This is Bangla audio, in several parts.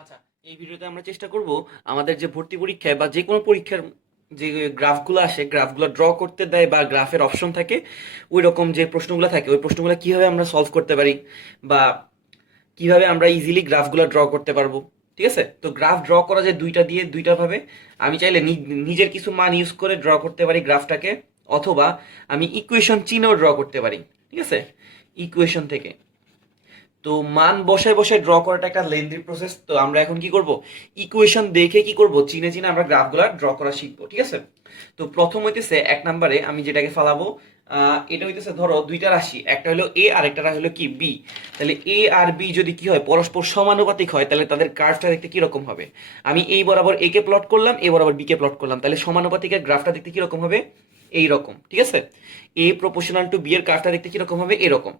আচ্ছা, এই ভিডিওতে আমরা চেষ্টা করব আমাদের যে ভর্তি পরীক্ষায় বা যে কোনো পরীক্ষার যে গ্রাফগুলো আসে, গ্রাফগুলো ড্র করতে দেয় বা গ্রাফের অপশন থাকে, ওই রকম যে প্রশ্নগুলো থাকে ওই প্রশ্নগুলো কিভাবে আমরা সলভ করতে পারি বা কিভাবে আমরা ইজিলি গ্রাফগুলো ড্র করতে পারবো। ঠিক আছে, তো গ্রাফ ড্র করা যায় দুইটা দিয়ে, দুইটা ভাবে। আমি চাইলে নিজের কিছু মান ইউজ করে ড্র করতে পারি গ্রাফটাকে, অথবা আমি ইকুয়েশন চিহ্নেও ড্র করতে পারি। ঠিক আছে, ইকুয়েশন থেকে। তো মান বসায় বসায় ড্র করাটা একটা লেন্দি প্রসেস। তো আমরা এখন কি করব, ইকুয়েশন দেখে কি করব, চিনে চিনে আমরা গ্রাফগুলা ড্র করা শিখবো। ঠিক আছে, তো প্রথম হইতেছে 1 নম্বরে আমি যেটাকে ফালাবো, এটা হইতেছে ধরো দুইটা রাশি, একটা হলো এ আর একটা হলো কি বি। তাহলে এ আর বি যদি কি হয়, পরস্পর সমানুপাতিক হয়, তাহলে তাদের কার্ভটা দেখতে কিরকম হবে। আমি এই বরাবর এ কে প্লট করলাম, এ বরাবর বি কে প্লট করলাম, তাহলে সমানুপাতিকের গ্রাফটা দেখতে কিরকম হবে, এই রকম। ঠিক আছে, এ প্রপোর্শনাল টু বি এর কার্ভটা দেখতে কিরকম হবে, এরকম।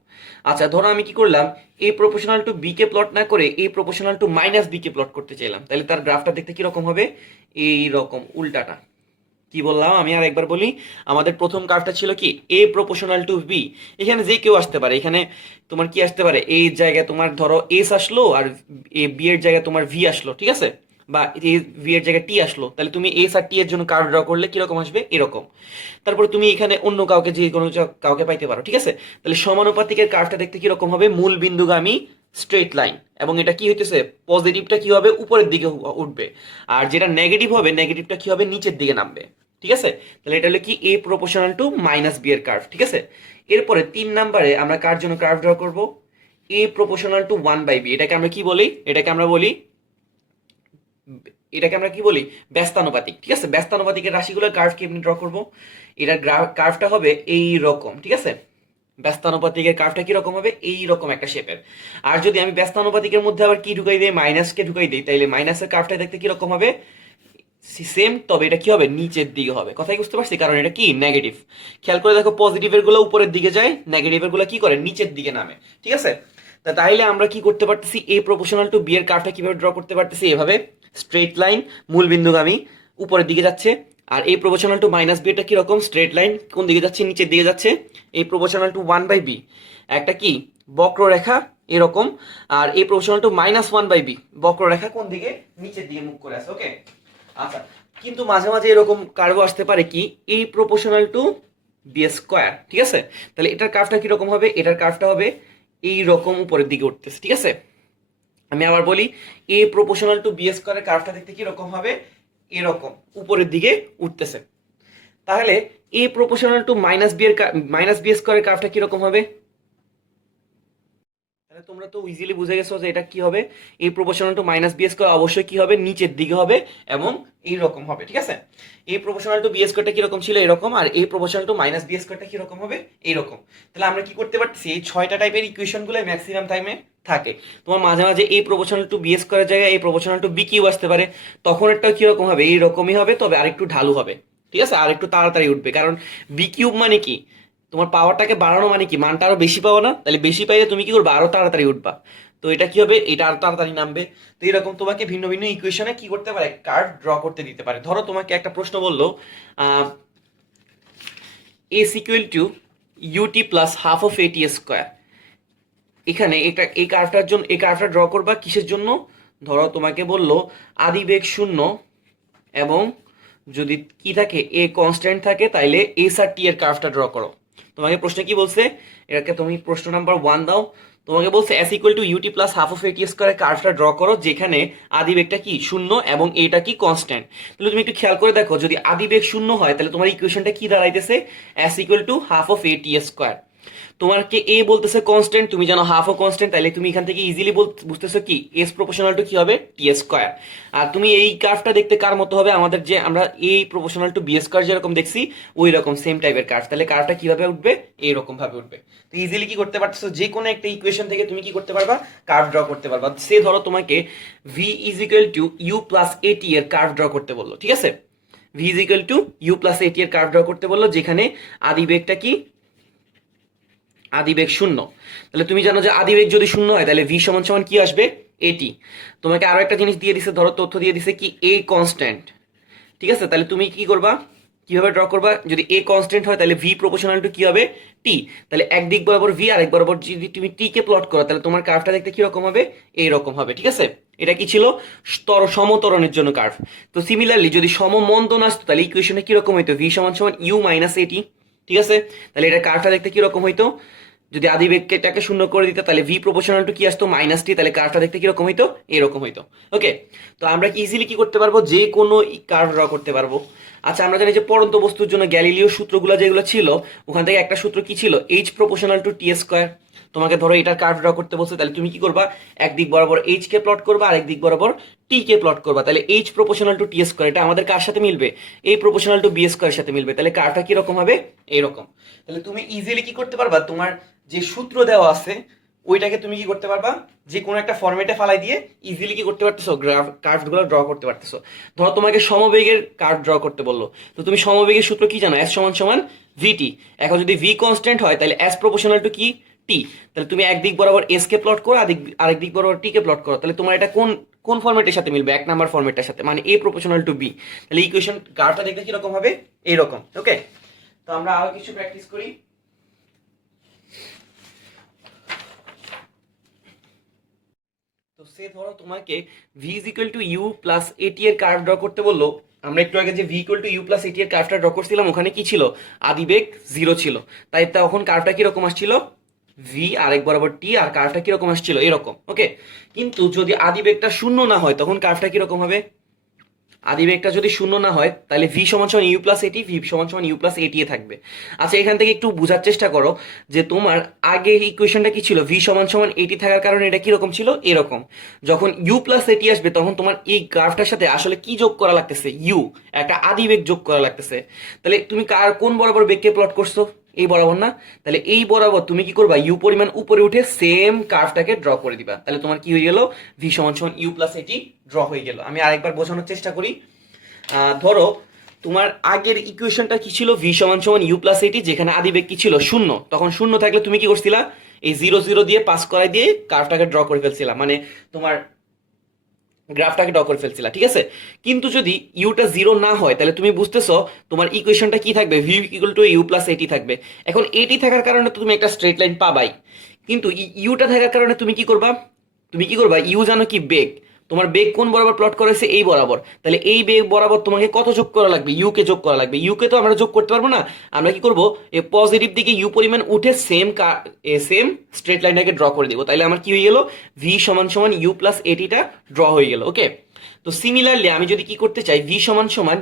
আচ্ছা, ধরো আমি কি করলাম, এ প্রপোর্শনাল টু বি কে প্লট না করে A proportional to minus B কে প্লট করতে চাইলাম, তাহলে তার গ্রাফটা দেখতে কিরকম হবে, এই রকম, উল্টাটা। কি বললাম আমি আর একবার বলি, আমাদের প্রথম কার্ভটা ছিল কি এ প্রপোর্শনাল টু বি। এখানে যে কেউ আসতে পারে, এখানে তোমার কি আসতে পারে, এই জায়গায় তোমার ধরো এস আসলো আর এ বি এর জায়গায় তোমার ভি আসলো। ঠিক আছে, বা এ ভি এর জায়গায় টি আসলো, তাহলে তুমি এস আর টি এর জন্য কার্ভ ড্র করলে কিরকম আসবে, এরকম। তারপরে তুমি এখানে অন্য কাউকে, যে কোনো কাউকে পাইতে পারো। ঠিক আছে, তাহলে সমানুপাতিকের কার্ভটা দেখতে কিরকম হবে, মূল বিন্দুগামী স্ট্রেট লাইন, এবং এটা কি হইতেছে, পজিটিভটা কি হবে, উপরের দিকে উঠবে, আর যেটা নেগেটিভ হবে, নেগেটিভটা কি হবে, নিচের দিকে নামবে। ঠিক আছে, তাহলে এটা হলো কি এ প্রপোর্শনাল টু মাইনাস বি এর কার্ভ। ঠিক আছে, এরপরে 3 নম্বরে আমরা কার জন্য কার্ভ ড্র করব, এ প্রপোর্শনাল টু 1/b। এটাকে আমরা কি বলি, এটাকে আমরা কি বলি ব্যস্তানুপাতিক। ঠিক আছে, ব্যস্তানুপাতিকের রাশিগুলোর কার্ভ কি ড্র করব, এটার কার্ভটা হবে এই রকম। ঠিক আছে, ব্যস্তানুপাতিকের কার্ভটা কিরকম হবে, এই রকম একটা শেপের। আর যদি আমি ব্যস্তানুপাতিকের মধ্যে আবার কি ঢুকাই দিই, মাইনাসকে ঢুকাই দিই, তাইলে মাইনাসের কার্ভটা দেখতে কিরকম হবে, সেম, তবে এটা কি হবে, নিচের দিকে হবে। কথাই বুঝতে পারছি, কারণ এটা কি নেগেটিভ। খেয়াল করে দেখো, পজিটিভের গুলো উপরের দিকে যায়, নেগেটিভের গুলো কি করে, নিচের দিকে নামে। ঠিক আছে, তাইলে আমরা কি করতে পারতেছি, এ প্রপোর্শনাল টু বি এর কার্ভটা কিভাবে ড্র করতে পারতেছি, এভাবে স্ট্রেট লাইন, মূল বিন্দুগামী, উপরের দিকে যাচ্ছে। আর এই প্রপোর্শনাল টু মাইনাস বি এটা কিরকম, স্ট্রেট লাইন, কোন দিকে যাচ্ছে, নিচের দিকে যাচ্ছে। এই প্রপোর্শনাল টু 1/b একটা কি বক্ররেখা, এরকম। আর এই প্রপোর্শনাল টু -1/b বক্ররেখা কোন দিকে, নিচের দিকে মুখ করে আছে। ওকে, আচ্ছা, কিন্তু মাঝে মাঝে এরকম কার্ভ আসতে পারে কি, এই প্রপোর্শনাল টু বি স্কোয়ার। ঠিক আছে, তাহলে এটার কার্ভটা কিরকম হবে, এটার কার্ভটা হবে এই রকম, উপরের দিকে উঠতেছে। ঠিক আছে, আমি আবার বলি, এ প্রপোর্শনাল টু বি স্কোয়ারের কার্ভটা দেখতে কিরকম হবে, এরকম, উপরের দিকে উঠতেছে। তাহলে এ প্রপোর্শনাল টু মাইনাস বি স্কোয়ারের কার্ভটা কিরকম হবে, তাহলে তোমরা তো ইজিলি বুঝে গেছো যে এটা কি হবে, এই proportional to minus B square অবশ্যই কি হবে, নিচের দিকে হবে এবং এইরকম হবে। ঠিক আছে, এই প্রপোর্শনাল টু বি স্কোয়ারটা কিরকম ছিল, এরকম, আর এই প্রপোর্শনাল টু মাইনাস বি স্কোয়ারটা কিরকম হবে, এইরকম। তাহলে আমরা কি করতে পারতেছি, এই 6টা টাইপের ইকুয়েশন গুলো ম্যাক্সিমাম টাইমে থাকে। তোমার মাঝে মাঝে এই প্রপোর্শনাল টু বি স্কোয়ারের জায়গায় এই প্রপোর্শনাল টু বি কিউ আসতে পারে, তখন একটা কিরকম হবে, এইরকমই হবে, তবে আরেকটু ঢালু হবে। ঠিক আছে, আর একটু তাড়াতাড়ি উঠবে, কারণ বি কিউব মানে কি, তোমার পাওয়ারটাকে বাড়ানো মানে কি, মানটা আরো বেশি পাওয়া না, তাহলে বেশি পাইলে তুমি কি করবে, আরো তাড়াতাড়ি উঠবা। তো এটা কি হবে, এটা আরো তাড়াতাড়ি নামবে। তো এরকম তোমাকে ভিন্ন ভিন্ন ইকুয়েশনে কি করতে পারে, কার্ভ ড্র করতে দিতে পারে। ধরো তোমাকে একটা প্রশ্ন বললো, S equal to UT plus half of এটি স্কোয়ার। এখানে এটা এই কার্ভটার জন্য, এই কার্ভটা ড্র করবা কিসের জন্য, ধরো তোমাকে বললো আদিবেগ শূন্য, এবং যদি কি থাকে, এ কনস্ট্যান্ট থাকে, তাইলে এস আর টি এর কার্ভটা ড্র করো। তোমাকে প্রশ্নে কি বলছে, এটাকে তুমি প্রশ্ন নাম্বার 1 দাও। তোমাকে বলছে S equal to UT plus half of AT স্কোয়ারের কার্ভটা ড্র করো, যেখানে আদিবেগটা কি শূন্য এবং এটা কি কনস্ট্যান্ট। তাহলে তুমি একটু খেয়াল করে দেখো, যদি আদিবেগ শূন্য হয়, তাহলে তোমার ইকুয়েশনটা কি দাঁড়াইতেছে, S equal to half of এটি স্কোয়ার। তোমাকে এ বলতেছে কনস্ট্যান্ট, তুমি জানো হাফ ও কনস্ট্যান্ট, তাইলে তুমি এখান থেকে ইজিলি বুঝতেছো কি এস প্রপোর্শনাল টু কি হবে, টি স্কোয়ার। আর তুমি এই কার্ভটা দেখতে কার মতো হবে, আমাদের যে আমরা এই প্রপোর্শনাল টু বি স্কোয়ার যেরকম দেখছি, ওই রকম সেম টাইপের কার্ভ। তাহলে কার্ভটা কিভাবে উঠবে, এইরকম ভাবে উঠবে। তো ইজিলি কি করতে পারতেছো, যে কোনো একটা ইকুয়েশন থেকে তুমি কি করতে পারবা, কার্ভ ড্র করতে পারবা। সে ধরো তোমাকে V is equal to U plus AT এর কার্ভ ড্র করতে বললো। ঠিক আছে, V is equal to U plus AT এর কার্ভ ড্র করতে বললো, যেখানে আদিবেগটা কি, আদিবেগ শূন্য। তাহলে তুমি জানো যে আদিবেগ যদি শূন্য হয়, তাহলে ভি সমান সমান কি আসবে, এটি। তোমাকে আরো একটা জিনিস দিয়ে দিছে, ধরো তথ্য দিয়ে দিছে কি এ কনস্ট্যান্ট। ঠিক আছে, তাহলে তুমি কি করবা, কিভাবে ড্র করবা, যদি এ কনস্ট্যান্ট হয় তাহলে ভি প্রপোর্শনাল টু কি হবে, টি। তাহলে একদিক বরাবর ভি, আরেক বরাবর যদি তুমি টি কে প্লট করো তাহলে তোমার কার্ভটা দেখতে কিরকম হবে, এইরকম হবে। ঠিক আছে, এটা কি ছিল, সমতরণের জন্য কার্ভ। তো সিমিলারলি যদি সমমন্দন আসতো তাহলে ইকুয়েশনে কিরকম হইতো, ভি সমান সমান ইউ মাইনাস এটি। ঠিক আছে, তাহলে এটা কার্ভটা দেখতে কিরকম হইতো, যদি আদি বেগটাকে শূন্য করে দিতে তাহলে ভি প্রপোর্শনাল টু কি আসতো, মাইনাস টি, তাহলে কার্ভটা দেখতে কিরকম হইতো, এরকম হইতো। ওকে, তো আমরা কি ইজিলি কি করতে পারবো, যে কোনো কার্ভ ড্র করতে পারবো। আচ্ছা, আমরা জানি যে পড়ন্ত বস্তুর জন্য গ্যালিলিও সূত্রগুলো যেগুলো ছিল, ওখান থেকে একটা সূত্র কি ছিল, H proportional to T square. তোমাকে ধরো এটার কার্ভ ড্র করতে বলছে, তাহলে তুমি কি করবা, একদিক বরাবর এইচ কে প্লট করবা, আরেক দিক বরাবর টি কে প্লট করবা। তাহলে H proportional to T square, এটা আমাদের কার সাথে মিলবে, এই প্রপোর্শনাল টু বি স্কোয়ার সাথে মিলবে। তাহলে কার্ভটা কিরকম হবে, এইরকম। তাহলে তুমি ইজিলি কি করতে পারবা, তোমার যে সূত্র দেওয়া আছে ওইটাকে তুমি কি করতে পারবা, যে কোনো একটা ফরম্যাটে ফালাই দিয়ে ইজিলি কি করতে পারতেছো, কার্ভগুলো ড্র করতে পারতেছো। ধরো তোমাকে সমবেগের কার্ভ ড্র করতে বললো, তো তুমি সমবেগের সূত্র কি জানো, এস সমান সমান ভিটি। এখন যদি ভি কনস্ট্যান্ট হয় তাহলে এস প্রপোর্শনাল টু কি, টি। তাহলে তুমি একদিক বরাবর এস কে প্লট করো, আরেক দিক বরাবর টি কে প্লট করো, তাহলে তোমার এটা কোন কোন ফরম্যাটের সাথে মিলবে, এক নাম্বার ফরম্যাটের সাথে, মানে এ প্রপোর্শনাল টু বি। তাহলে ইকুয়েশন কার্ভটা দেখতে কিরকম হবে, এইরকম। ওকে, তো আমরা আরো কিছু প্র্যাকটিস করি। তো সে ধরো তোমাকে V is equal to U plus AT এর কার্ভ ড্র করতে বললো। আমরা একটু আগে যে V equal to U plus AT এর কার্ভটা ড্র করছিলাম, ওখানে কি ছিল, আদিবেগ জিরো ছিল, তাই তখন কার্ভটা কিরকম আসছিল, ভি আরেক বরাবর টি, আর কার্ভটা কিরকম আসছিল, এরকম। ওকে, কিন্তু যদি আদিবেগটা শূন্য না হয় তখন কার্ভটা কিরকম হবে, আদিবেগটা যদি শূন্য না হয় তাহলে ভি সমান সমান ইউ প্লাস এটি, ভি সমান সমান ইউ প্লাস এটি এ থাকবে। আচ্ছা, এখান থেকে একটু বোঝার চেষ্টা করো যে তোমার আগে ইকুয়েশনটা কি ছিল, ভি সমান সমান এটি থাকার কারণে এটা কিরকম ছিল, এরকম। যখন ইউ প্লাস এটি আসবে তখন তোমার এই গ্রাফটার সাথে আসলে কি যোগ করা লাগতেছে, ইউ, একটা আদিবেগ যোগ করা লাগতেছে। তাহলে তুমি কোন বরাবর বেগকে প্লট করছো, এই বরাবর না, তাহলে এই বরাবর তুমি কি করবা, ইউ পরিমাণ উপরে উঠে সেম কার্ভটাকে ড্র করে দিবা। তাহলে তোমার কি হয়ে গেল, ভি সমান সমান ইউ প্লাস এটি ড্র হয়ে গেল। আমি আরেকবার বোঝানোর চেষ্টা করি। ধরো তোমার আগের ইকুয়েশনটা কি ছিল, ভি সমান সমান ইউ প্লাস এটি, যেখানে আদিবেগ কি ছিল, শূন্য। তখন শূন্য থাকলে তুমি কি করছিলা, এই জিরো জিরো দিয়ে পাস করাই দিয়ে কার্ভটাকে ড্র করে ফেলছিলা, মানে তোমার গ্রাফটাকে ড্র করে ফেলছিলা। ঠিক আছে, কিন্তু যদি ইউটা জিরো না হয় তাহলে তুমি বুঝতেছো তোমার ইকুয়েশনটা কি থাকবে, V equal to U plus AT থাকবে। এখন এটি থাকার কারণে তো তুমি একটা স্ট্রেট লাইন পাবাই, কিন্তু ইউটা থাকার কারণে তুমি কি করবা, ইউ জানো কি, বেগ। তোমার বেগ কোন বরাবর প্লট করেছে, এই বরাবর। তাহলে এই বেগ বরাবর তোমাকে কত যোগ করা লাগবে, ইউ কে যোগ করা লাগবে। ইউ কে তো আমরা যোগ করতে পারবো না, আমরা কি করব, এই পজিটিভ দিকে ইউ পরিমাণ উঠে সেম স্ট্রেট লাইনটাকে ড্র করে দিব। তাহলে আমার কি হয়ে গেল, ভি সমান সমান ইউ প্লাস এটিটা ড্র হয়ে গেল। ওকে, তো সিমিলারলি আমি যদি কি করতে চাই, ভি সমান সমান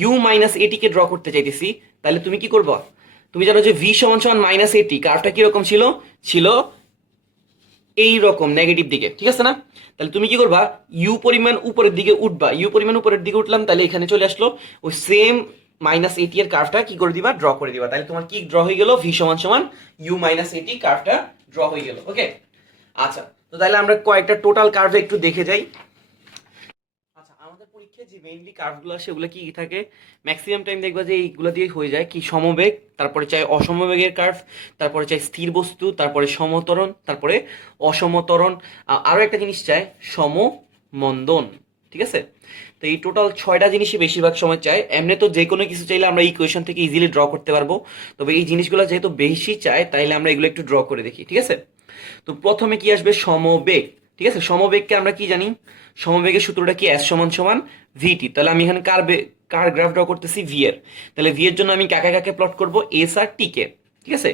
ইউ মাইনাস এটিকে ড্র করতে চাইতেছি, তাহলে তুমি কি করবা, তুমি জানো যে ভি সমান সমান মাইনাস এটি, কার্ভটা কিরকম ছিল, ছিল এই রকম নেগেটিভ দিকে। ঠিক আছে না, তাহলে তুমি কি করবা, ইউ পরিমাণ উপরের দিকে উঠবা, ইউ পরিমাণ উপরের দিকে উঠলাম, তাহলে এখানে চলে আসলো ওই সেম মাইনাস এটি এর কার্ভটা কি করে দিবা, ড্র করে দিবা। তাহলে তোমার কি ড্র হয়ে গেল, ভি সমান সমান ইউ মাইনাস এটি, কার্ভটা ড্র হয়ে গেল। ওকে, আচ্ছা, তো তাহলে আমরা কয়েকটা টোটাল কার্ভে একটু দেখে যাই। আচ্ছা, আমাদের পরীক্ষায় যে মেইনলি কার্ভগুলো আসে ওগুলো কি থাকে, ম্যাক্সিমাম টাইম দেখবা যে এইগুলো দিয়ে হয়ে যায় কি, সমবেগ, তারপরে চাই অসমবেগের কার্ভ, তারপরে চাই স্থির বস্তু, তারপরে সমতরণ, তারপরে অসমতরণ, আরো একটা জিনিস চাই, সমমন্দন। ঠিক আছে, তো এই টোটাল 6টা জিনিসই বেশিরভাগ সময় চাই। এমনি তো যে কোনো কিছু চাইলে আমরা এই ইকুয়েশন থেকে ইজিলি ড্র করতে পারবো, তবে এই জিনিসগুলো যেহেতু বেশি চাই তাইলে আমরা এগুলো একটু ড্র করে দেখি। ঠিক আছে, তো প্রথমে কি আসবে, সমবেগ। ঠিক আছে, সমবেগকে আমরা কি জানি, সমবেগের সূত্রটা কি, এস সমান সমান ভিটি। তাহলে আমি এখানে কার গ্রাফ ড্র করতেছি, ভি এর। তাহলে ভি এর জন্য আমি কাকে কাকে প্লট করব, এস আর টি কে। ঠিক আছে,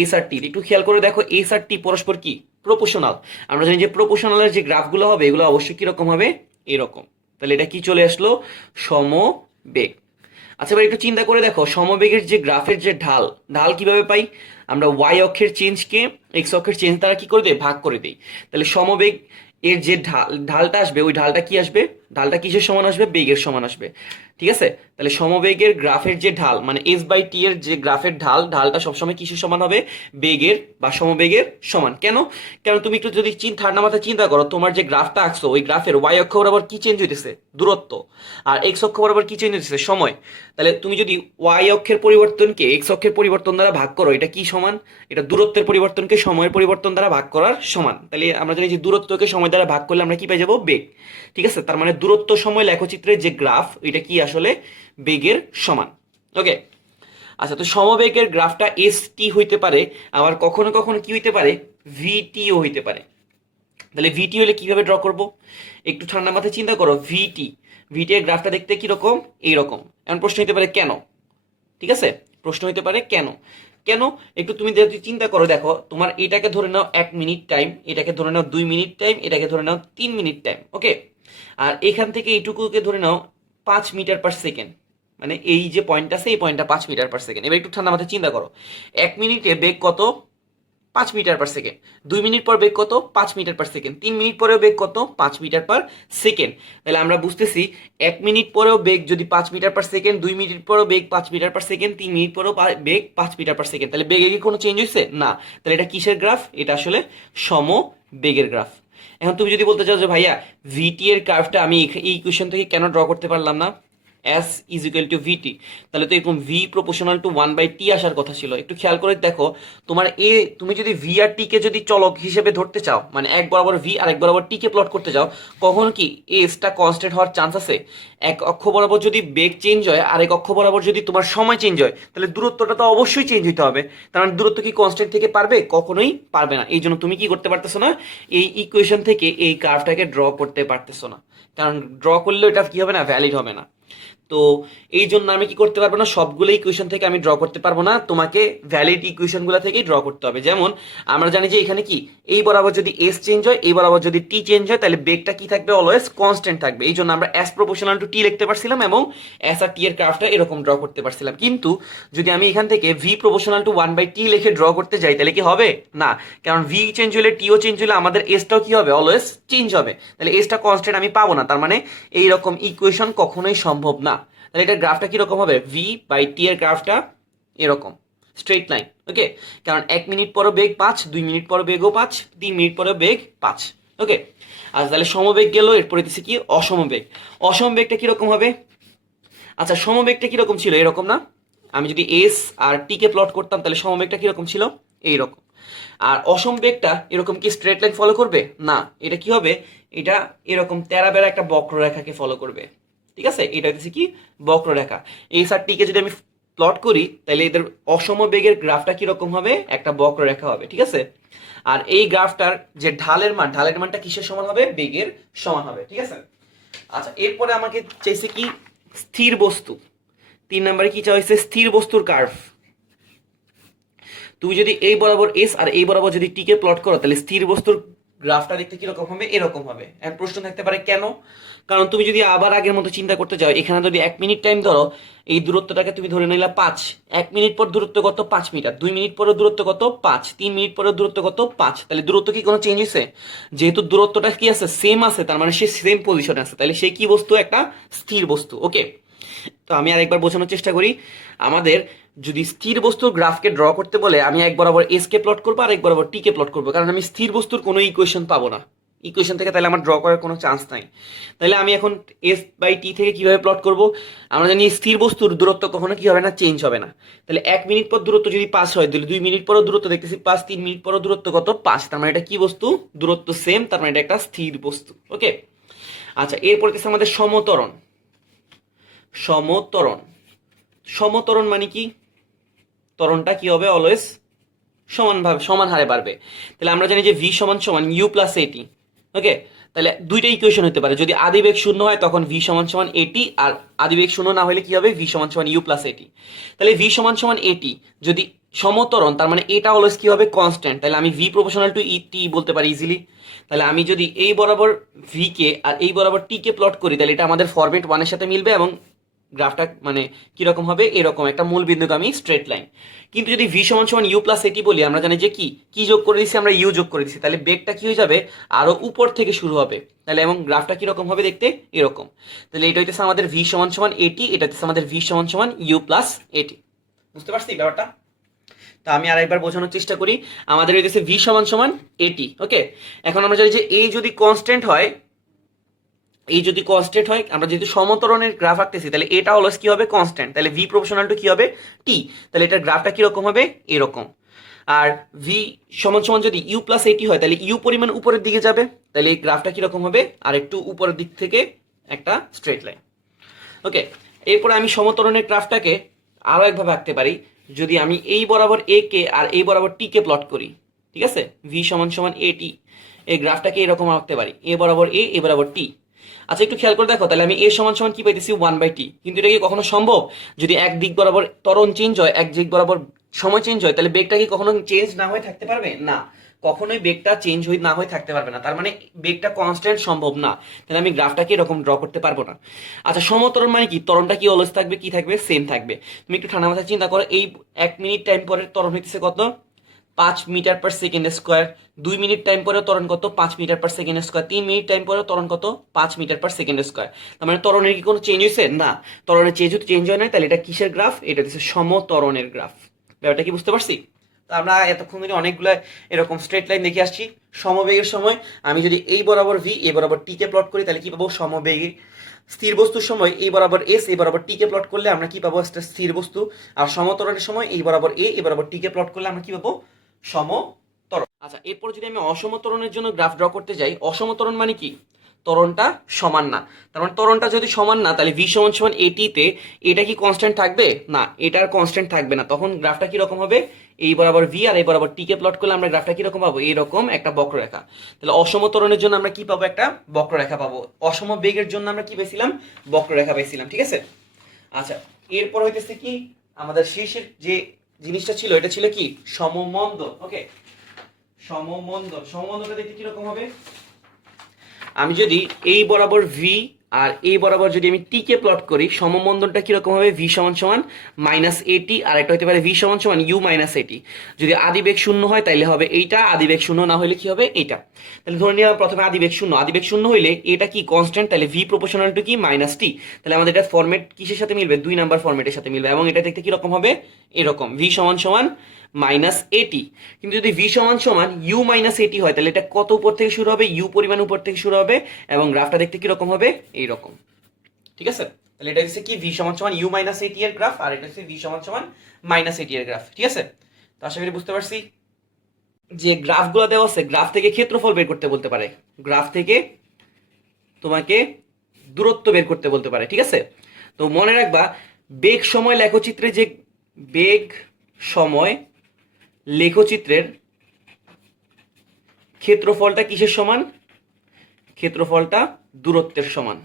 এস আর টি, একটু খেয়াল করে দেখো, এস আর টি পরস্পর কি, প্রপোর্শনাল। আমরা জানি যে প্রপোর্শনালের যে গ্রাফগুলো হবে এগুলো অবশ্যই কিরকম হবে, এরকম। তাহলে এটা কি চলে আসলো, সমবেগ। আচ্ছা, এবার একটু চিন্তা করে দেখো, সমবেগের যে গ্রাফের যে ঢাল, ঢাল কিভাবে পাই, আমরা ওয়াই অক্ষের চেঞ্জকে এক্স অক্ষের চেঞ্জ দ্বারা কি করে দেই, ভাগ করে দেই। তাহলে সমবেগ এর যে ঢালটা আসবে, ওই ঢালটা কি আসবে, ঢালটা কিসের সমান আসবে, বেগের সমান আসবে। ঠিক আছে, তাহলে সমবেগের গ্রাফের যে ঢাল মানে এস বাই টি এর যে গ্রাফের ঢালটা সবসময় কিসের সমান হবে, বেগের বা সমবেগের সমান। কেন, কারণ তুমি একটু যদি ঠান্ডা মাথায় চিন্তা করো, তোমার যে গ্রাফটা আঁকছো ওই গ্রাফের ওয়াই অক্ষ বরাবর কি চেঞ্জ হইতেছে, দূরত্ব, আর এক্স অক্ষ বরাবর কি চেঞ্জ হইতেছে, সময়। তাহলে তুমি যদি ওয়াই অক্ষের পরিবর্তনকে এক্স অক্ষের পরিবর্তন দ্বারা ভাগ করো, এটা কি সমান, এটা দূরত্বের পরিবর্তনকে সময়ের পরিবর্তন দ্বারা ভাগ করার সমান। তাহলে আমরা জানি যে দূরত্বকে সময় দ্বারা ভাগ করলে আমরা কি পেয়ে যাবো, বেগ। ঠিক আছে, তার মানে দূরত্ব সময় লেখচিত্রের যে গ্রাফ এটা কি আসলে বেগের সমান। ওকে, আচ্ছা, তো সমবেগের গ্রাফটা এস টি হইতে পারে, আবার কখনো কখনো কি হইতে পারে, ভিটিও হইতে পারে। তাহলে ভিটি হলে কিভাবে ড্র করব, একটু ঠান্ডা মাথায় চিন্তা করো। ভিটি, ভিটি এর গ্রাফটা দেখতে কিরকম, এইরকম। এমন প্রশ্ন হইতে পারে কেন, ঠিক আছে, প্রশ্ন হইতে পারে কেন, কেন একটু তুমি যদি চিন্তা করো, দেখো তোমার এটাকে ধরে নাও 1 মিনিট টাইম, এটাকে ধরে নাও 2 মিনিট টাইম, এটাকে ধরে নাও 3 মিনিট টাইম, ওকে। আর এখান থেকে এইটুকুকে ধরে নাও 5 মিটার পার সেকেন্ড, মানে এই যে পয়েন্ট আছে এই পয়েন্টটা 5 মিটার পার সেকেন্ড। এবার একটু ঠান্ডা মাথায় চিন্তা করো, 1 মিনিটে বেগ কত, 5 মিটার পার সেকেন্ড। 2 মিনিট পর বেগ কত, 5 মিটার পার সেকেন্ড। 3 মিনিট পরেও বেগ কত, 5 মিটার পার সেকেন্ড। তাহলে আমরা বুঝতেছি 1 মিনিট পরেও বেগ যদি 5 মিটার পার সেকেন্ড, 2 মিনিট পরেও বেগ 5 মিটার পার সেকেন্ড, 3 মিনিট পরেও বেগ 5 মিটার পার সেকেন্ড, তাহলে বেগে কি কোনো চেঞ্জ হয়েছে না? তাহলে এটা কিসের গ্রাফ? এটা আসলে সম বেগের গ্রাফ। এখন তুমি যদি বলতে চাও যে ভাইয়া ভিটি এর কার্ভটা আমি এই ইকুয়েশন থেকে কেন ড্র করতে পারলাম না, S ইজ ইকুয়াল টু ভিটি, তাহলে তো এরকম ভি প্রপোর্শনাল টু 1/t আসার কথা ছিল। একটু খেয়াল করে দেখো, তোমার তুমি যদি ভি আর টি কে যদি চলক হিসেবে ধরতে চাও, মানে এক বরাবর ভি আর এক বরাবর টি কে প্লট করতে চাও, কখনো কি এসটা কনস্ট্যান্ট হওয়ার চান্স আছে? এক অক্ষ বরাবর যদি বেগ চেঞ্জ হয়, আরেক অক্ষ বরাবর যদি তোমার সময় চেঞ্জ হয়, তাহলে দূরত্বটা তো অবশ্যই চেঞ্জ হতে হবে। তার মানে দূরত্ব কি কনস্ট্যান্ট থেকে পারবে? কখনোই পারবে না। এই জন্য তুমি কি করতে পারতেছো না, এই ইকুয়েশন থেকে এই কার্ভটাকে ড্র করতে পারতেছো না, কারণ ড্র করলেও এটা কি হবে না, ভ্যালিড হবে না। তো এই জন্য আমি কি করতে পারবো না, সবগুলো ইকুয়েশন থেকে আমি ড্র করতে পারবো না, তোমাকে ভ্যালিড ইকুয়েশনগুলো থেকেই ড্র করতে হবে। যেমন আমরা জানি যে এখানে কি, এই বরাবর যদি এস চেঞ্জ হয়, এই বরাবর যদি টি চেঞ্জ হয়, তাহলে বেগটা কি থাকবে, অলওয়েজ কনস্ট্যান্ট থাকবে। এই জন্য আমরা এস প্রপোর্শনাল টু টি লিখতে পারছিলাম এবং এস আর টি এর গ্রাফটা এরকম ড্র করতে পারছিলাম। কিন্তু যদি আমি এখান থেকে ভি প্রপোর্শনাল টু 1/t লিখে ড্র করতে যাই, তাহলে কি হবে না, কারণ ভি চেঞ্জ হলে টিও চেঞ্জ হলে আমাদের এসটাও কি হবে, অলওয়েজ চেঞ্জ হবে। তাহলে এসটা কনস্ট্যান্ট আমি পাবো না, তার মানে এইরকম ইকুয়েশন কখনোই সম্ভব না। তাহলে এটার গ্রাফটা কিরকম হবে, ভি বাই টি এর গ্রাফটা এরকম স্ট্রেট লাইন, ওকে। কারণ 1 মিনিট পরে বেগ 5, 2 মিনিট পরে বেগও 5, 3 মিনিট পরে বেগ 5, ওকে। আচ্ছা, তাহলে সমবেগ গেল, এরপরে দিচ্ছে কি অসমবেগ। অসমবেগটা কিরকম হবে? আচ্ছা, সমবেগটা কিরকম ছিল, এরকম না? আমি যদি এস আর টি কে প্লট করতাম, তাহলে সমবেগটা কিরকম ছিল, এইরকম। আর অসমবেগটা এরকম কি স্ট্রেট লাইন ফলো করবে না, এটা কি হবে, এটা এরকম তেরা বেড়া একটা বক্ররেখাকে ফলো করবে, ঠিক আছে। এটা হচ্ছে কি, বক্ররেখা। এই সারটিকে যদি আমি প্লট করি, তাহলে এদের অসম বেগের গ্রাফটা কিরকম হবে, একটা বক্ররেখা হবে, ঠিক আছে। আর এই গ্রাফটার যে ঢালের মান, ঢালের মানটা কিসের সমান হবে, বেগের সমান হবে, ঠিক আছে। আচ্ছা, এরপরে আমাকে চাইছে কি, স্থির বস্তু। 3 নম্বরে কি চাইছে, স্থির বস্তুর কার্ভ। তুমি যদি এই বরাবর এস আর এই বরাবর যদি টি কে প্লট করো, তাহলে স্থির বস্তুর গ্রাফটা দেখতে কিরকম হবে, এরকম হবে। এখন প্রশ্ন থাকতে পারে কেন, কারণ তুমি যদি আবার আগের মতো চিন্তা করতে যাও, এখানে যদি 1 মিনিট টাইম ধরো, এই দূরত্বটাকে তুমি ধরে নিলা 5, 1 মিনিট পর দূরত্ব কত, 5 মিটার। 2 মিনিট পরে দূরত্ব কত, 5, 3 মিনিট পরে দূরত্ব কত, 5। তাহলে দূরত্ব কি কোনো চেঞ্জ হয়েছে? যেহেতু দূরত্বটা কি আছে, সেম আছে, তার মানে সে সেম পজিশনে আছে, তাহলে সে কি বস্তু, একটা স্থির বস্তু, ওকে। তো আমি আরেকবার বোঝানোর চেষ্টা করি, আমাদের যদি স্থির বস্তুর গ্রাফকে ড্র করতে বলে, আমি এক বরাবর এস কে প্লট করবো আর এক বরাবর টি কে প্লট করবো, কারণ আমি স্থির বস্তুর কোনো ইকুয়েশন পাবো না ইকুয়েশন থেকে, তাহলে আমার ড্র করার কোনো চান্স নাই। তাহলে আমি এখন এস বাই টি থেকে কিভাবে প্লট করব, আমরা জানি স্থির বস্তুর দূরত্ব কখনো কি হবে না, চেঞ্জ হবে না। তাহলে 1 মিনিট পর দূরত্ব যদি 5 হয়, তাহলে 2 মিনিট পরও দূরত্ব দেখতেছি 5, 3 মিনিট পরও দূরত্ব কত, 5। তার মানে এটা কি বস্তু, দূরত্ব সেম, তার মানে এটা একটা স্থির বস্তু, ওকে। আচ্ছা, এরপর হচ্ছে আমাদের সমত্বরণ। সমত্বরণ, সমত্বরণ মানে কি, ত্বরণটা কি হবে, অলওয়েজ সমানভাবে সমান হারে বাড়বে। তাহলে আমরা জানি যে ভি সমান সমান ইউ প্লাস এটি, ওকে। তাহলে দুইটা ইকুয়েশন হতে পারে, যদি আদিবেগ শূন্য হয় তখন ভি সমান সমান এটি, আর আদিবেগ শূন্য না হলে কি হবে, ভি সমান সমান ইউ প্লাস এটি। তাহলে ভি সমান সমান এটি যদি সমত্বরণ, তার মানে এটা অলওয়েজ কি হবে, কনস্ট্যান্ট। তাহলে আমি ভি প্রপোর্শনাল টু টি বলতে পারি ইজিলি। তাহলে আমি যদি এই বরাবর ভি কে আর এই বরাবর টি কে প্লট করি, তাহলে এটা আমাদের ফরম্যাট 1 এর সাথে মিলবে এবং গ্রাফটা মানে কিরকম হবে, এরকম একটা মূল বিন্দুগামী স্ট্রেট লাইন। কিন্তু যদি ভি সমান সমান ইউ প্লাস এটি বলি, আমরা জানি যে কি কি যোগ করে দিচ্ছি, আমরা ইউ যোগ করে দিচ্ছি, তাহলে বেগটা কি হয়ে যাবে, আরো উপর থেকে শুরু হবে। তাহলে এবং গ্রাফটা কিরকম হবে দেখতে, এরকম। তাহলে এটা হইতেছে আমাদের ভি সমান সমান এটি, এটা হচ্ছে আমাদের ভি সমান সমান ইউ প্লাস এটি। বুঝতে পারছি ব্যাপারটা? তো আমি আরেকবার বোঝানোর চেষ্টা করি, আমাদের হইতেছে ভি সমান সমান এটি, ওকে। এখন আমরা জানি যে এই যদি কনস্ট্যান্ট হয়, এই যদি কনস্ট্যান্ট হয়, আমরা যেহেতু সমতরণের গ্রাফ আঁকতেছি, তাহলে এটা অলওয়েজ কি হবে, কনস্ট্যান্ট। তাহলে ভি প্রপোর্শনাল টু কি হবে, টি। তাহলে এটার গ্রাফটা কিরকম হবে, এরকম। আর ভি সমান সমান যদি ইউ প্লাস এটি হয়, তাহলে ইউ পরিমাণ উপরের দিকে যাবে, তাহলে এই গ্রাফটা কিরকম হবে, আর একটু উপরের দিক থেকে একটা স্ট্রেট লাইন, ওকে। এরপরে আমি সমতরণের গ্রাফটাকে আরও একভাবে আঁকতে পারি, যদি আমি এই বরাবর এ কে আর এই বরাবর টি কে প্লট করি, ঠিক আছে, ভি সমান সমান এ টি, এই গ্রাফটাকে এরকম আঁকতে পারি, এ বরাবর এ বরাবর টি। আচ্ছা একটু খেয়াল করে দেখো, তাহলে আমি এ সমান সমান কি পাইতেছি 1/t, কিন্তু এটা কি কখনো সম্ভব? যদি এক দিক বরাবর ত্বরণ চেঞ্জ হয়, এক দিক বরাবর সময় চেঞ্জ হয়, তাহলে বেগটা কি কখনো চেঞ্জ না হয়ে থাকতে পারবে? না, কখনোই বেগটা চেঞ্জ হয়ে না হয়ে থাকতে পারবে না, তার মানে বেগটা কনস্ট্যান্ট সম্ভব না, তাহলে আমি গ্রাফটাকে এরকম ড্র করতে পারবো না। আচ্ছা সমত্বরণ মানে কি? ত্বরণটা কি অলওয়েজ থাকবে? কি থাকবে? সেম থাকবে। তুমি একটু ঠান্ডা মাথায় চিন্তা করো, এই 1 মিনিট টাইম পরে ত্বরণ হইতেছে কত? 5 মিটার/সেকেন্ড স্কোয়ার। 2 মিনিট টাইম পরে ত্বরণ কত? 5 মিটার/সেকেন্ড স্কোয়ার। 3 মিনিট টাইম পরে ত্বরণ কত? 5 মিটার/সেকেন্ড স্কোয়ার। তার মানে ত্বরণের কি কোনো চেঞ্জ হয়েছে? না, ত্বরণের চেঞ্জ হয় না, তাহলে এটা কিসের গ্রাফ? এটা হচ্ছে সমত্বরণের গ্রাফ। ব্যাপারটা কি বুঝতে পারছি? তো আমরা এতক্ষণ ধরে অনেকগুলো এরকম স্ট্রেট লাইন দেখে আসছি। সমবেগের সময় আমি যদি এই বরাবর ভি, এ বরাবর টি কে প্লট করি, তাহলে কি পাবো? সমবেগে। স্থির বস্তুর সময় এই বরাবর এস, এ বরাবর টি কে প্লট করলে আমরা কি পাবো? একটা স্থির বস্তু। আর সমত্বরণের সময় এই বরাবর এ বরাবর টি কে প্লট করলে আমরা কি পাবো? সমত্বরণ। আচ্ছা এরপর যদি আমি অসমত্বরণের জন্য গ্রাফ ড্র করতে যাই, অসমত্বরণ মানে কি? ত্বরণটা সমান না। তার মানে ত্বরণটা যদি সমান না, তাহলে ভি সমান সমান এটিতে এটা কি কনস্ট্যান্ট থাকবে? না, এটা আর কনস্ট্যান্ট থাকবে না। তখন গ্রাফটা কিরকম হবে? এই বরাবর ভি আর এই বরাবর টি কে প্লট করলে আমরা গ্রাফটা কিরকম পাবো? এইরকম একটা বক্ররেখা। তাহলে অসম ত্বরণের জন্য আমরা কি পাবো? একটা বক্ররেখা পাবো। অসম বেগের জন্য আমরা কি পেয়েছিলাম? বক্ররেখা পেয়েছিলাম, ঠিক আছে। আচ্ছা এরপর হইতেছে কি, আমাদের শেষের যে জিনিসটা ছিল এটা ছিল কি? সমমন্দন। ওকে, সমমন্দনটা দেখতে কিরকম হবে? আমি যদি এই বরাবর ভি আর এই বরাবর যদি আমি টি কে প্লট করি, সমমন্দনটা কিরকম হবে? ভি সমান সমান মাইনাস এটি, আর এটা হতে পারে ভি সমান সমান ইউ মাইনাস এটি। যদি আদিবেগ শূন্য হয় তাহলে হবে এইটা, আদিবেগ শূন্য না হলে কি হবে? এইটা। তাহলে ধরে নিলাম প্রথমে আদিবেগ শূন্য, আদিবেগ শূন্য হইলে এটা কি কনস্ট্যান্ট, তাহলে ভি প্রপোর্শনাল টু কি? মাইনাস টি। তাহলে আমাদের এটা ফরম্যাট কিসের সাথে মিলবে? 2 নাম্বার ফরম্যাটের সাথে মিলবে, এবং এটা দেখতে কিরকম হবে? এরকম, ভি সমান সমান মাইনাস এটি। কিন্তু যদি ভি সমান সমান ইউ মাইনাস এটি হয়, তাহলে এটা কত উপর থেকে শুরু হবে? ইউ পরিমাণ উপর থেকে শুরু হবে, এবং গ্রাফটা দেখতে কিরকম হবে? এইরকম, ঠিক আছে। তাহলে এটা হচ্ছে কি? ভি সমান সমান ইউ মাইনাস এটি এর গ্রাফ, আর এটা হচ্ছে ভি সমান সমান মাইনাস এটি এর গ্রাফ, ঠিক আছে। তো আশা করি বুঝতে পারছি। যে গ্রাফগুলো দেওয়া আছে, গ্রাফ থেকে ক্ষেত্রফল বের করতে বলতে পারে, গ্রাফ থেকে তোমাকে দূরত্ব বের করতে বলতে পারে, ঠিক আছে। তো মনে রাখবা, বেগ সময় লেখচিত্রে যে বেগ সময় লেখচিত্রের ক্ষেত্রফলটা কিসের সমান? ক্ষেত্রফলটা দূরত্বের সমান।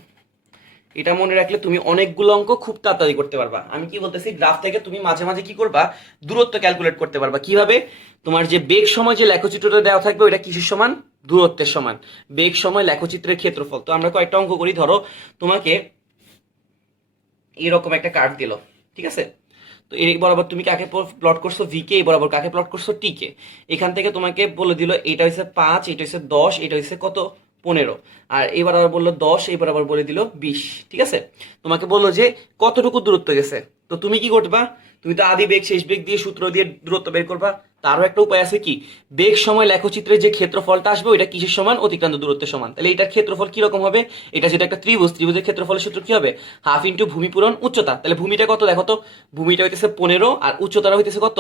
এটা মনে রাখলে তুমি অনেকগুলো অঙ্ক খুব তাড়াতাড়ি করতে পারবা। আমি কি বলতেছি, গ্রাফ থেকে তুমি মাঝে মাঝে কি করবা? দূরত্ব ক্যালকুলেট করতে পারবা। কিভাবে? তোমার যে বেগ সময় যে লেখচিত্রটা দেওয়া থাকবে ওটা কিসের সমান? দূরত্বের সমান। বেগ সময় লেখচিত্রের ক্ষেত্রফল। তো আমরা কয়েকটা অঙ্ক করি। ধরো তোমাকে এরকম একটা কার্ভ দিল, ঠিক আছে। তো এই বরাবর তুমি কাকে প্লট করছো? V K. এই বরাবর কাকে প্লট করছো? টি কে। এখান থেকে তোমাকে বলে দিল এটা হচ্ছে 5, এটা হচ্ছে 10, এটা হচ্ছে কত? 15। আর এবার আবার বললো 10, এবার আবার বলে দিল 20, ঠিক আছে। তোমাকে বললো যে কতটুকু দূরত্ব গেছে। তো তুমি কি করবা? তুমি তো আদি বেগ শেষ বেগ দিয়ে সূত্র দিয়ে দূরত্ব বের করবা। তারও একটা উপায় আছে কি? বেগ সময় লেখচিত্রের যে ক্ষেত্রফলটা আসবে ওইটা কিসের সমান? অতিক্রান্ত দূরত্বের সমান। তাহলে এটার ক্ষেত্রফল কি রকম হবে? এটা যেটা একটা ত্রিভুজ, ত্রিভুজের ক্ষেত্রফলের সূত্র কি হবে? হাফ ইন্টু ভূমি পূরণ উচ্চতা। তাহলে ভূমিটা কত দেখো তো? ভূমিটা হইতেছে 15 আর উচ্চতাটা হইতেছে কত?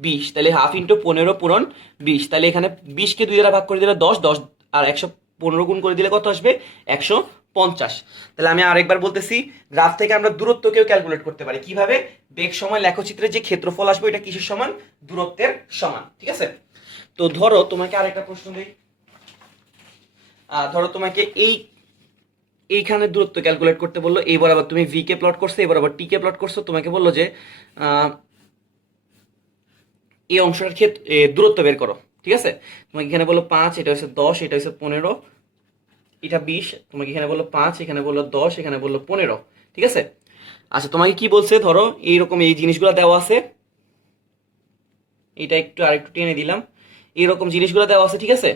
20। তাহলে হাফ ইন্টু 15 পূরণ 20। তাহলে এখানে 20কে 2 দ্বারা ভাগ করে দিলে 10, 10 আর 115 গুণ করে দিলে কত আসবে? 150। তাহলে আমি আরেকবার বলতেছি, গ্রাফ থেকে আমরা দূরত্বকেও ক্যালকুলেট করতে পারি। কিভাবে? বেগ সময় লেখচিত্রের যে ক্ষেত্রফল আসবে এটা কিসের সমান? দূরত্বের সমান, ঠিক আছে। তো ধরো তোমাকে আরেকটা প্রশ্ন দিই। ধরো তোমাকে এইখানে দূরত্ব ক্যালকুলেট করতে বললো। এই বরাবর তুমি ভি কে প্লট করছো, এই বরাবর টি কে প্লট করছো। তোমাকে বললো যে এই অংশটার দূরত্ব বের করো, ঠিক আছে। তোমাকে এখানে বললো 5, এটা হচ্ছে 10, এটা হচ্ছে 15, এটা 20। তোমাকে এখানে বললো 5, এখানে বললো 10, এখানে বললো 15, ঠিক আছে। আচ্ছা তোমাকে কি বলছে? ধরো এইরকম এই জিনিসগুলো দেওয়া আছে, এটা একটু আরেকটু টেনে দিলাম, এরকম জিনিসগুলো দেওয়া আছে, ঠিক আছে।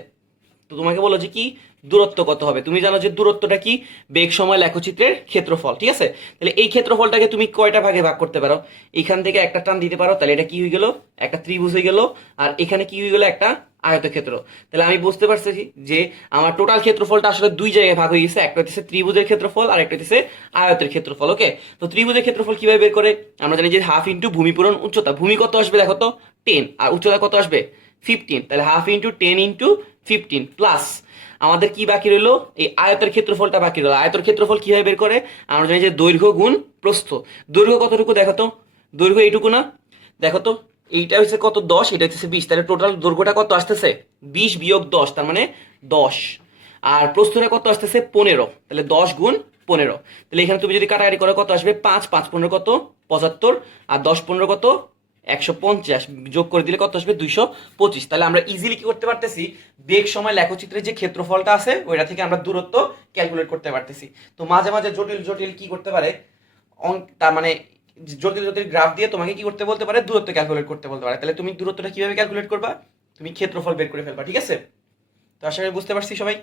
তো তোমাকে বলো যে কি দূরত্ব কত হবে? তুমি জানো যে দূরত্বটা কি? বেগ সময় লেখচিত্রের ক্ষেত্রফল, ঠিক আছে। তাহলে এই ক্ষেত্রফলটাকে তুমি কয়টা ভাগে ভাগ করতে পারো? এখান থেকে একটা টান দিতে পারো, তাহলে এটা কি হয়ে গেল? একটা ত্রিভুজ হয়ে গেল। আর এখানে কি হয়ে গেল? একটা আয়তক্ষেত্র। তাহলে আমি বুঝতে পারছি যে আমার টোটাল ক্ষেত্রফলটা আসলে দুই জায়গায় ভাগ হয়ে গেছে। একটা হচ্ছে ত্রিভুজের ক্ষেত্রফল আর একটা হচ্ছে আয়তের ক্ষেত্রফল। ওকে, তো ত্রিভুজের ক্ষেত্রফল কিভাবে বের করে? আমরা জানি যে হাফ ইন্টু ভূমি পূরণ উচ্চতা। ভূমি কত আসবে দেখো তো? 10, আর উচ্চতা কত আসবে? 15। তাহলে হাফ ইন্টু 10 ইন্টু 15 প্লাস আমাদের কি বাকি রইলো? এই আয়তের ক্ষেত্রফলটা বাকি রইলো। আয়তের ক্ষেত্রফল কিভাবে বের করে? আমরা জানি যে দৈর্ঘ্য গুণ প্রস্থ। দৈর্ঘ্য কতটুকু দেখো তো? দৈর্ঘ্য এইটুকু না? দেখো তো, এইটা হচ্ছে কত, 10, এটা হচ্ছে 20, তাহলে টোটাল দৈর্ঘ্যটা কত আসতেছে? 20 বিয়োগ 10, তার মানে 10। আর প্রস্থটা কত আসতেছে? 15, তাহলে 10 গুণ 15। তাহলে এখানে তুমি যদি কাটাকাটি করো কত আসবে? 5, 5 15 কত? 75, আর 10 15 কত? 150, যোগ করে দিলে কত আসবে? 225। তাহলে আমরা ইজিলি কি করতে পারতেছি? বেগ সময় লেখচিত্রের যে ক্ষেত্রফলটা আছে ওইটা থেকে আমরা দূরত্ব ক্যালকুলেট করতে পারতেছি। তো মাঝে মাঝে জটিল জটিল কি করতে পারে, তার মানে জটিল জটিল গ্রাফ দিয়ে তোমাকে কি করতে বলতে পারে? দূরত্ব ক্যালকুলেট করতে বলতে পারে। তাহলে তুমি দূরত্বটা কিভাবে ক্যালকুলেট করবা? তুমি ক্ষেত্রফল বের করে ফেলবা, ঠিক আছে? তো আশা করি বুঝতে পারছি সবাই।